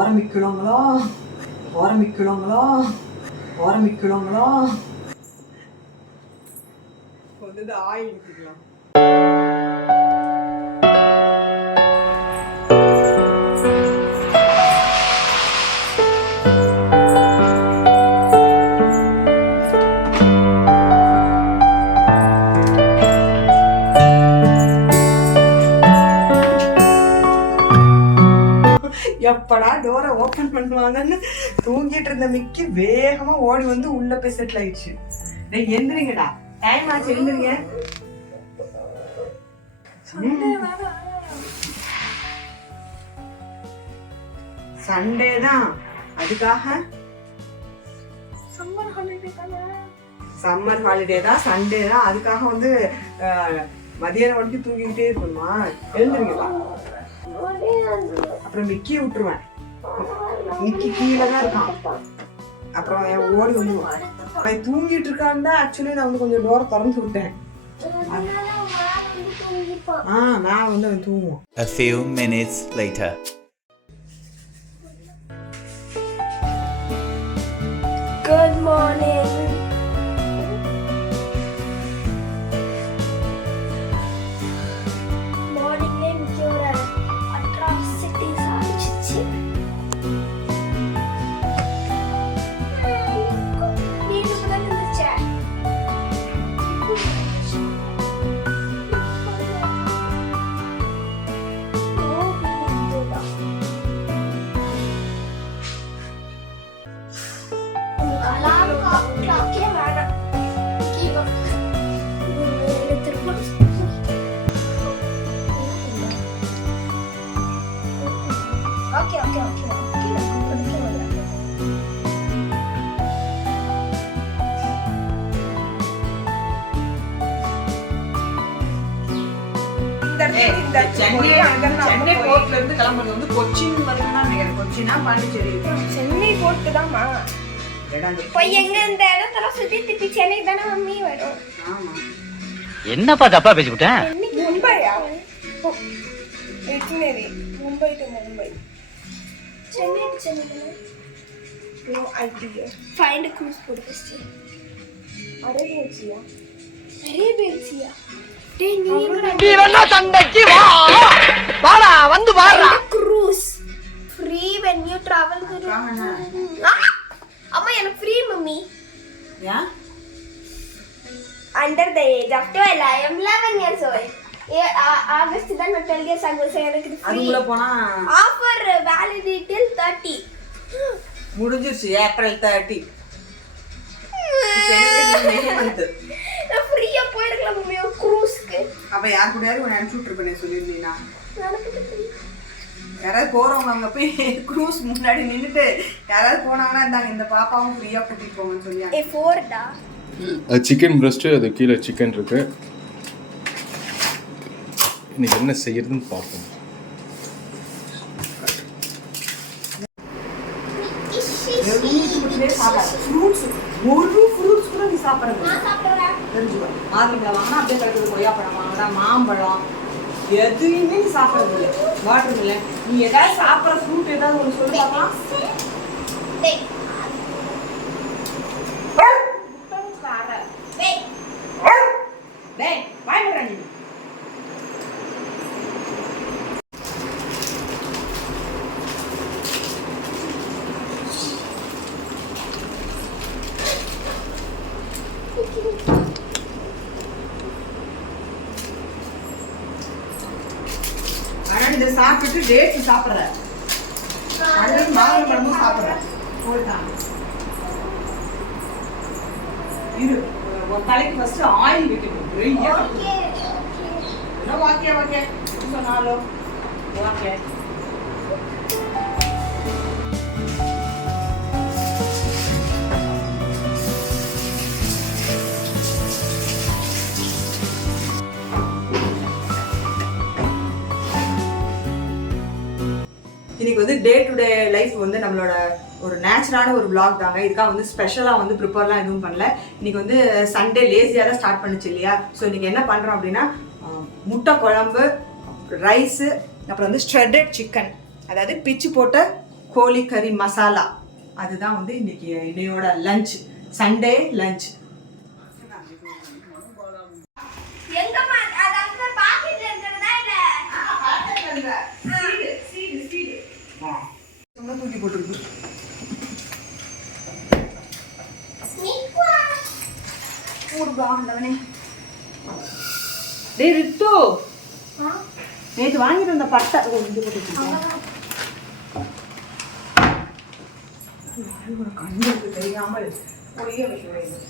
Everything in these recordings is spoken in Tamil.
ஆரம்பிக்கலாங்களா ஆரம்பிக்கலாங்களா ஆரம்பிக்கலாங்களா வந்து ஆயில் ஊற்றிக்கலாம். எப்படா டோரை ஓப்பன் பண்ணுவாங்கன்னு தூங்கிட்டு இருந்த மிக்கி வேகமா ஓடி வந்து உள்ள போய் செட்டில் ஆயிடுச்சு. எந்திரிங்கடா, டைம் ஆச்சு, எழுந்திரிங்க. சண்டே தான், அதுக்காக சம்மர் ஹாலிடே தான், சண்டே தான், அதுக்காக வந்து மதியானம் வரைக்கும் தூங்கிக்கிட்டே இருக்கணுமா? எழுந்திரிங்களா, அப்புறம் மிக்கி விட்டுருவேன். மிக்கி கீழே தான் இருக்கான், அப்புறம் ஓடி வந்துடுவான். அவன் தூங்கிட்டு இருக்கான்னு தான் ஆக்சுவலி நான் வந்து கொஞ்சம் டோரை திறந்து விட்டேன். நான் வந்து அவன் தூங்குவான். A few minutes later. Good morning. Chennai போர்ட்ல இருந்து கிளம்புறது வந்து கொச்சின் மட்டும் தான் நினைக்கிறேன். கொச்சினா பாண்டிச்சேரி? சென்னை போர்ட் தான்மா. போய் எங்க இந்த இடத்துல சுத்தி திருப்பி சென்னை தானே மம்மி வரும். ஆமா. என்னப்பா தப்பா பேசிவிட்டேன்? மும்பையா? Itinerary Mumbai to Mumbai. Chennai to Chennai. No idea. Find cruise போடு ஃபர்ஸ்ட். அரேபியன்சியா? அரேபியன்சியா? டேய் நீ என்ன சண்டைக்கு வா. வாடா வந்து வாடா. Cruise free when you travel with அம்மா எனக்கு ஃப்ரீ மம்மி. யா? Under the age of 12 I am 11 years old. August தான் 12 years ஆகுது. எனக்கு ஃப்ரீ. அதுக்குள்ள போனா ஆஃபர் validity till 30. முடிஞ்சிருச்சு ஏப்ரல் 30. நான் ஃப்ரீயா போயிருக்கலாம் மம்மி க்ரூஸ்க்கு. அப்ப யார் கூடயாவது உன்னை அனுப்பிச்சு விட்டுருப்பேன் சொல்லியிருந்தீங்கன்னா. எனக்கு யாராவது போறவங்க அங்க போய் க்ரூஸ் முன்னாடி நின்றுட்டு யாராவது போனாங்கன்னா இருந்தாங்க இந்த பாப்பாவும் ஃப்ரீயா கூட்டிட்டு போங்கன்னு சொல்லியாங்க. 4டா. அது சிக்கன் பிரஸ்ட், அது கீழே சிக்கன் இருக்கு. இன்னைக்கு என்ன செய்யறதுன்னு பார்ப்போம். ஒரு ஃப்ரூட்ஸ் கூட நீ சாப்பிடுறது தெரிஞ்சுக்கோ. மாதுளம்பழம் வாங்கினா அப்படியே கிடக்குது, கொய்யாப்பழம் வாங்கினா மாம்பழம் எதுவுமே நீ சாப்பிட்றது இல்லை. வாட்டர் இல்லை. நீ ஏதாவது சாப்பிட்ற ஃப்ரூட் ஏதாவது ஒன்று சொல்லி பார்க்கலாம். இதை சாப்பிட்டு டேட்ஸ் சாப்பிட்ற, அடுத்து மாதுளம்பழமும் சாப்பிட்ற. இரு, ஒரு தலைக்கு ஃபர்ஸ்ட் ஆயில் வைக்கணும். ஓகே ஓகே சொன்னாலும் ஓகே. இன்னைக்கு வந்து டே டு டே லைஃப் வந்து நம்மளோட ஒரு நேச்சுரலான ஒரு vlog தாங்க. இதுக்காக வந்து ஸ்பெஷலாக வந்து ப்ரிப்பேர்லாம் எதுவும் பண்ணல. இன்னைக்கு வந்து சண்டே லேசியாக தான் ஸ்டார்ட் பண்ணுச்சு இல்லையா? ஸோ இன்னைக்கு என்ன பண்ணுறோம் அப்படின்னா முட்டை குழம்பு, ரைஸு, அப்புறம் வந்து ஸ்ட்ரெட்டட் சிக்கன், அதாவது பிச்சு போட்ட கோழி கறி மசாலா. அதுதான் வந்து இன்னைக்கு இன்னையோட லஞ்ச், சண்டே லஞ்ச். தூக்கி போட்டுருக்கு. டேய் ரித்து, நேற்று வாங்கிட்டு வந்த பட்டை கண்ணுக்கு தெரியாமல் பொய்ய வைக்க வேண்டும்.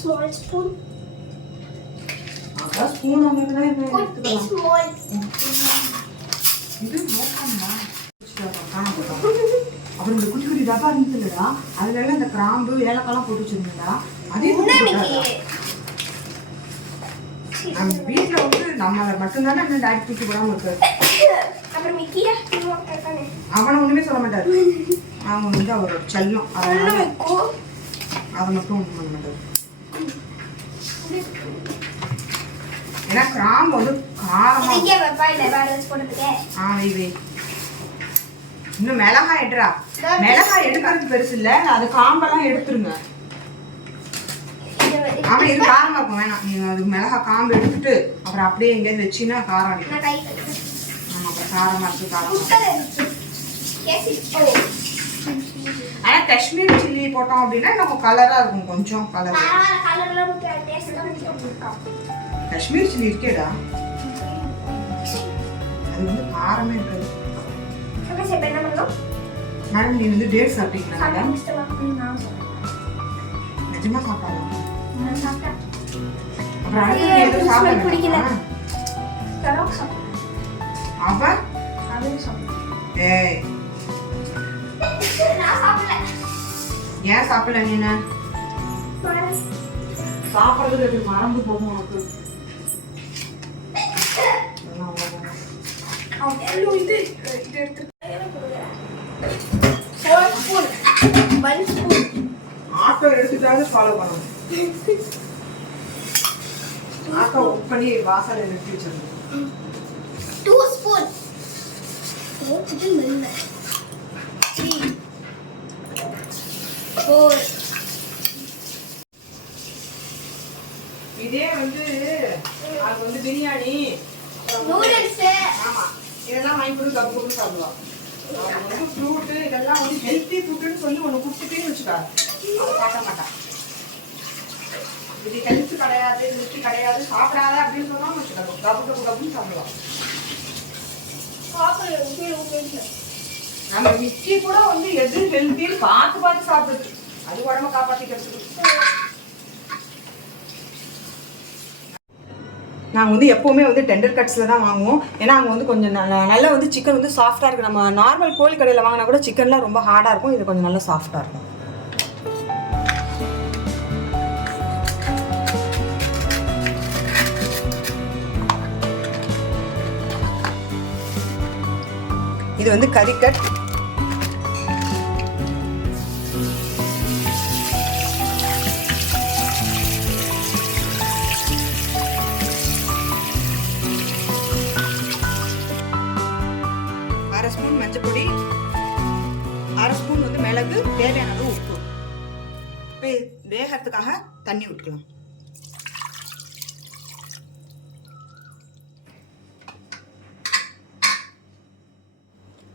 Small spoon. அதான் ஸ்பூன் வாங்கிட்டு Kutti small. இது நோக்கம்மா. அப்புறம் இந்த குட்டி குட்டி டப்பா இருந்துச்சுல்லடா, அதுல எல்லாம் இந்த கிராம்பு ஏலக்காய்லாம் போட்டு வச்சிருந்தா அதே நம்ம வீட்டில் வந்து நம்மளை மட்டும்தானே என்ன டாடி தூக்கி போடாமல் இருக்காரு. அவனை ஒன்றுமே சொல்ல மாட்டாரு. அவங்க வந்து அவரோட செல்லம், அதை மட்டும் ஒன்றும் பண்ண மாட்டாரு. ஏன்னா கிராம்பு வந்து இன்னும் மிளகாய் எடுறா. மிளகாய் எடுக்கிறது பெருசு இல்ல, அது காம்பெல்லாம் எடுத்துருங்க. ஆமா இது காரமா இருக்கும், வேணாம். நீங்க அதுக்கு மிளகாய் காம்பு எடுத்துட்டு அப்புறம் அப்படியே எங்கேயாவது வச்சீங்கன்னா காரம் அடிக்கும். ஆமா அப்புறம் காரமா இருக்கு, காரம். ஆனா காஷ்மீர் சில்லி போட்டோம் அப்படின்னா நம்ம கலரா இருக்கும், கொஞ்சம் கலர். காஷ்மீர் சில்லி இருக்கேடா, அது வந்து காரமே இருக்காது. மேடம் நீ வந்து டேட் சாப்பிட்டீங்களா மேடம்? நிஜமா சாப்பிட்டாங்க. அப்புறம் அடுத்து எதுவும் சாப்பிடல. அவன் ஏய் ஏன் சாப்பிடல? நீ என்ன சாப்பிடுறது மறந்து போகும் உனக்கு. ஆட்டோ எடுத்துட்டாவது ஃபாலோ பண்ணணும். ஆட்டோ ஒர்க் பண்ணி வாசலை நிறுத்தி வச்சிருந்தோம். 2 spoon. 3 4. இதே வந்து அது வந்து பிரியாணி நூடுல்ஸ். ஆமா இதெல்லாம் வாங்கி கொடுத்து கப்பு கொடுத்து சாப்பிடுவா. அது வந்து ஃப்ரூட்டு இதெல்லாம் வந்து ஹெல்த்தி ஃபுட்டுன்னு சொல்லி ஒன்று கொடுத்துட்டேன்னு வச்சுக்காது, அதை பார்க்க மாட்டான். இது ஹெல்த் கிடையாது, ஹெல்த் கிடையாது, சாப்பிடாத அப்படின்னு சொன்னாலும் வச்சுக்காது, கப்பு கப்புன்னு சாப்பிடுவான். நம்ம மிக்கி கூட வந்து எது ஹெல்த்தின்னு பார்த்து பார்த்து சாப்பிடுது, அது உடம்ப காப்பாற்றிக்கிறதுக்கு. நாங்கள் வந்து எப்போவுமே வந்து டெண்டர் கட்ஸில் தான் வாங்குவோம். ஏன்னா அங்கே வந்து கொஞ்சம் நல்லா வந்து சிக்கன் வந்து சாஃப்டாக இருக்குது. நம்ம நார்மல் கோழி கடையில் வாங்கினா கூட சிக்கன்லாம் ரொம்ப ஹார்டாக இருக்கும், இது கொஞ்சம் நல்லா சாஃப்டாக இருக்கும். இது வந்து கறிக்கட். அரை ஸ்பூன் மஞ்சள், அரை ஸ்பூன் வந்து மிளகு, தேவையான அளவு உப்பு. இப்போ வேகத்துக்காக தண்ணி விட்டுக்கலாம்.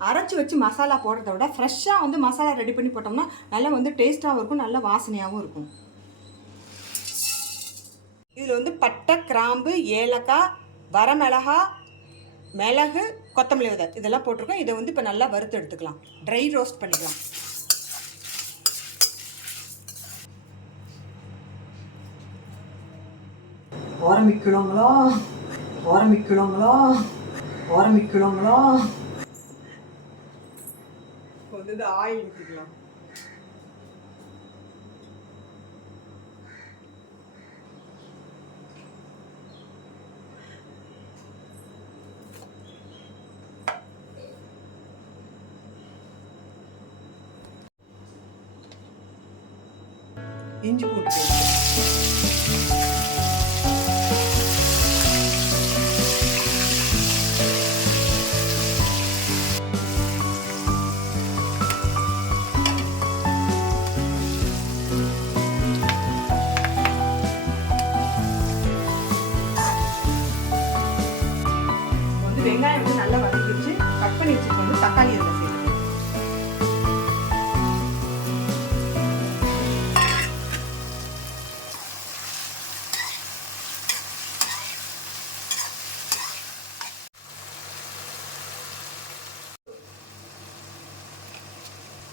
அரைச்சி வச்சு மசாலா போடுறத விட ஃப்ரெஷ்ஷாக வந்து மசாலா ரெடி பண்ணி போட்டோம்னா நல்லா வந்து டேஸ்ட்டாகவும் இருக்கும், நல்ல வாசனையாகவும் இருக்கும். இதில் வந்து பட்டை, கிராம்பு, ஏலக்காய், வரமிளகா, மிளகு, கொத்தமல்லி விதை இதெல்லாம் போட்டிருக்கோம். இதை வந்து இப்போ நல்லா வறுத்து எடுத்துக்கலாம், ட்ரை ரோஸ்ட் பண்ணிக்கலாம். ஆரம்பிக்கலாங்களா ஆரம்பிக்கலாங்களா ஆரம்பிக்கலாங்களா வந்து ஆயில் ஊற்றிக்கலாம். இஞ்சி பூண்டு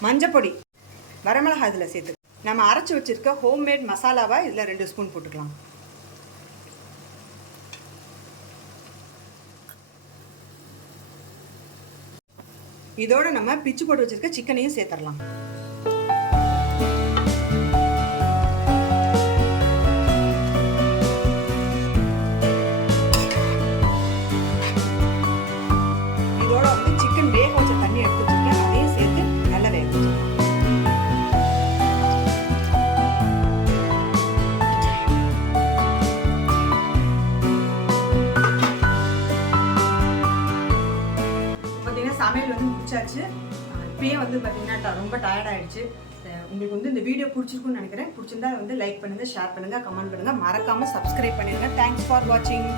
மஞ்சப்பொடி, வரமிளகாய் இதில் சேர்த்து நம்ம அரைச்சி வச்சுருக்க ஹோம்மேட் மசாலாவை இதில் 2 ஸ்பூன் போட்டுக்கலாம். இதோட நம்ம பிச்சு போட்டு வச்சுருக்க சிக்கனையும் சேர்த்துடலாம். இதோட வந்து சிக்கன் வேக வச்ச தண்ணி எடுத்து வச்சுருக்கேன், அதையும் சேர்த்து நல்லா வேக வச்சுக்கலாம். சமையல் வந்து முடிச்சாச்சு. இப்பயே வந்து பார்த்தீங்கன்னா ரொம்ப டயர்ட் ஆகிடுச்சு. உங்களுக்கு வந்து இந்த வீடியோ பிடிச்சிருக்குன்னு நினைக்கிறேன். பிடிச்சிருந்தா வந்து லைக் பண்ணுங்கள், ஷேர் பண்ணுங்கள், கமெண்ட் பண்ணுங்கள், மறக்காமல் சப்ஸ்கிரைப் பண்ணிடுங்க. தேங்க்ஸ் ஃபார் வாட்சிங்.